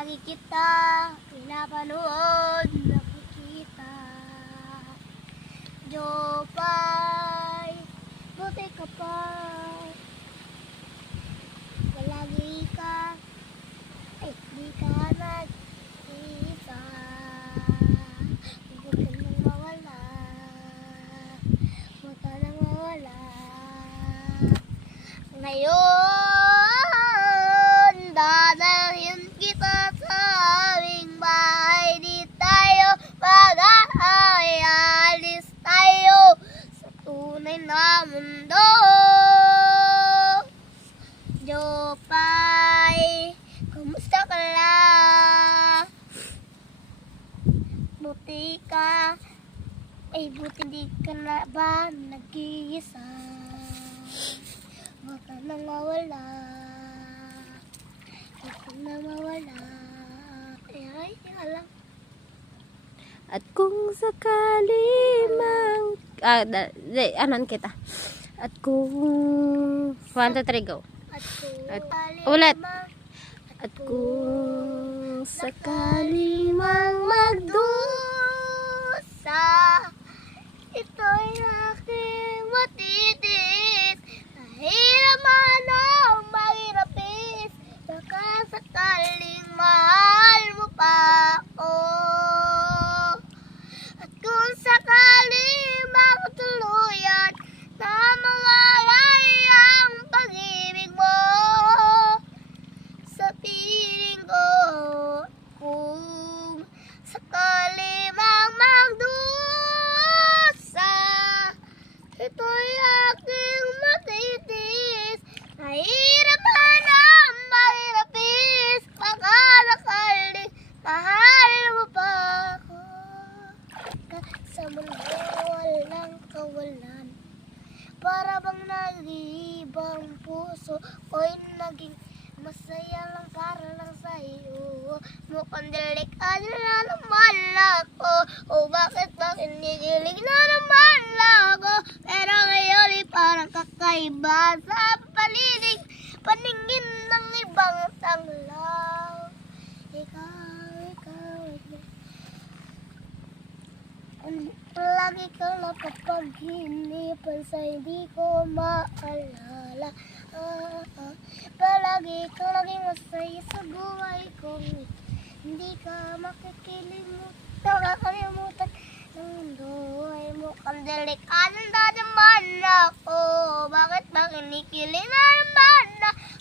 Palagi kita pinapanood, nakikita. Jopay, buti ka pa. Palagi ka, di ka nag-isa. Huwag ka nang mawala, huwag ka nang mawala. Ngayon, dadahin kita sa aming bahay. Di tayo mag-aalis tayo sa tunay na mundo. Jopay, kumusta ka lang? Buti ka, buti di ka na ba nag-iisa? Huwag ka nang mawala, huwag ka nang mawala. Ay, alam. At kung sakali mang anan kita. At kung 1, 2, 3 go. At Ulit. At kung sakali mang magdusa, ito'y aking matitiis. Mahirap man ang mahirapis, baka sakaling mahal mo pa ako. At kung sakaling makatuluyan na mawalay ang pag-ibig mo sa piling ko, kung sakali mang magdusa, ito'y aking matitiis. Mahirap man ang mahirapis, baka sakaling mahal mo pa ako. Sa mundo walang kawalan, para bang nag-iibang puso ko'y naging masaya lang para lang sa iyo. Mukhang delikado na naman ako, o bakit kinikilig na naman ako. Pero ngayon ay parang kakaiba sa paningin ng ibang tanglaw. Ikaw, lagi kang napapaginipan sa hindi ko maalala. Palagi kang naging masaya sa buhay ko. Hindi ka makakalimutan ng mundo ay mukhang delikado na naman ako. Bakit ba kinikilig na naman ako?